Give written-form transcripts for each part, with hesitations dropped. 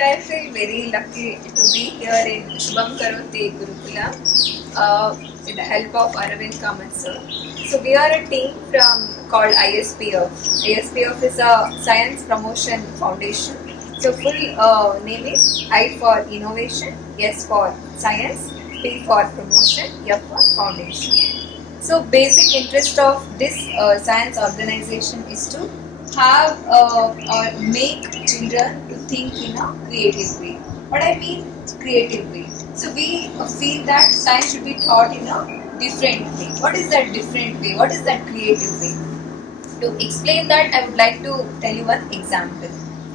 I feel very lucky to be here in Shubham Karoti Gurukula with the help of Aravind Kamat sir. So we are a team called ISPF. ISPF is a Science Promotion Foundation. So full name is I for Innovation, S for Science, P for Promotion, F for Foundation. So basic interest of this science organization is to have or make children to think in a creative way. What I mean creative way. So we feel that science should be taught in a different way. What is that different way? What is that creative way? To explain that, I would like to tell you one example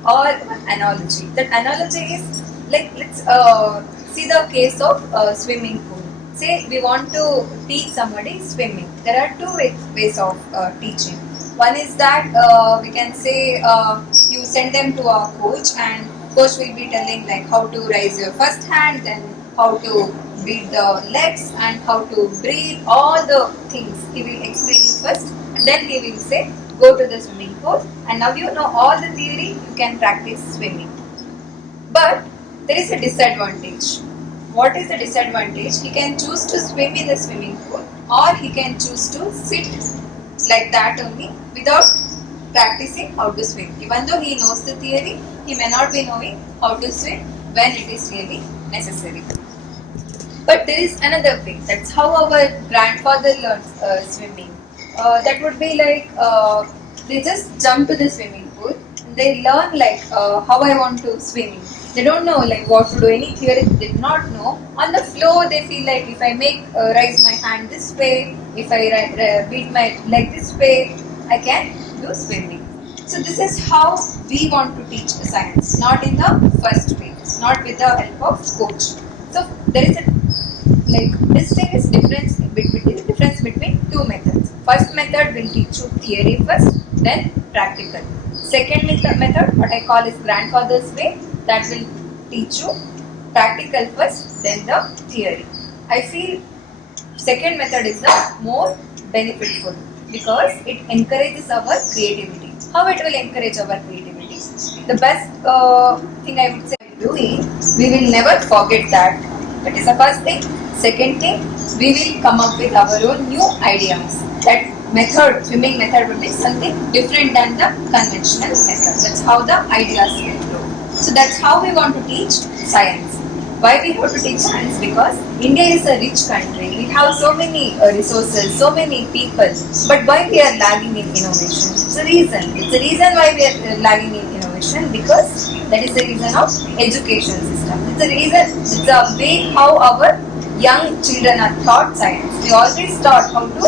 or one analogy. That analogy is like let's see the case of swimming pool. Say we want to teach somebody swimming. There are two ways of teaching. One is that we can say you send them to a coach and coach will be telling like how to raise your first hand, then how to beat the legs and how to breathe, all the things he will explain you first, and then he will say go to the swimming pool and now you know all the theory, you can practice swimming. But there is a disadvantage. What is the disadvantage? He can choose to swim in the swimming pool or he can choose to sit like that only without practicing how to swim. Even though he knows the theory, he may not be knowing how to swim when it is really necessary. But there is another thing. That's how our grandfather learned swimming. That would be like they just jump to the swimming pool. They learn like how I want to swim. They don't know like what to do. Any theory they did not know. On the floor, they feel like if I raise my hand this way, if I beat my leg this way, I can do swimming. So this is how we want to teach science, not in the first way, not with the help of coach. So there is a distinct difference between two methods. First method will teach you theory first, then practical. Second method, what I call is grandfather's way, that will teach you practical first, then the theory. I feel second method is the more beneficial because it encourages our creativity. How it will encourage our creativity? The best thing I would say doing, we will never forget that. That is the first thing. Second thing, we will come up with our own new ideas. That method, swimming method would be something different than the conventional method. That's how the ideas will grow. So that's how we want to teach science. Why we have to teach science? Because India is a rich country. We have so many resources, so many people. But why we are lagging in innovation? It's a reason. It's a reason why we are lagging in innovation because that is the reason of education system. It's a reason. It's a way how our young children are taught science. We always taught how to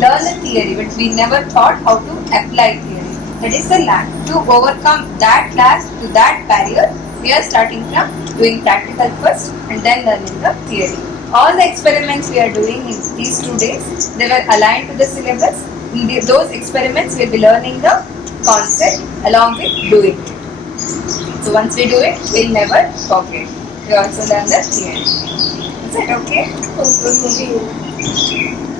learn the theory, but we never taught how to apply theory. That is the lag. To overcome that lag, to that barrier, we are starting from doing practical first and then learning the theory. All the experiments we are doing in these 2 days, they were aligned to the syllabus. In those experiments, we will be learning the concept along with doing it. So once we do it, we will never forget. We also learn the theory. Is that okay? Okay.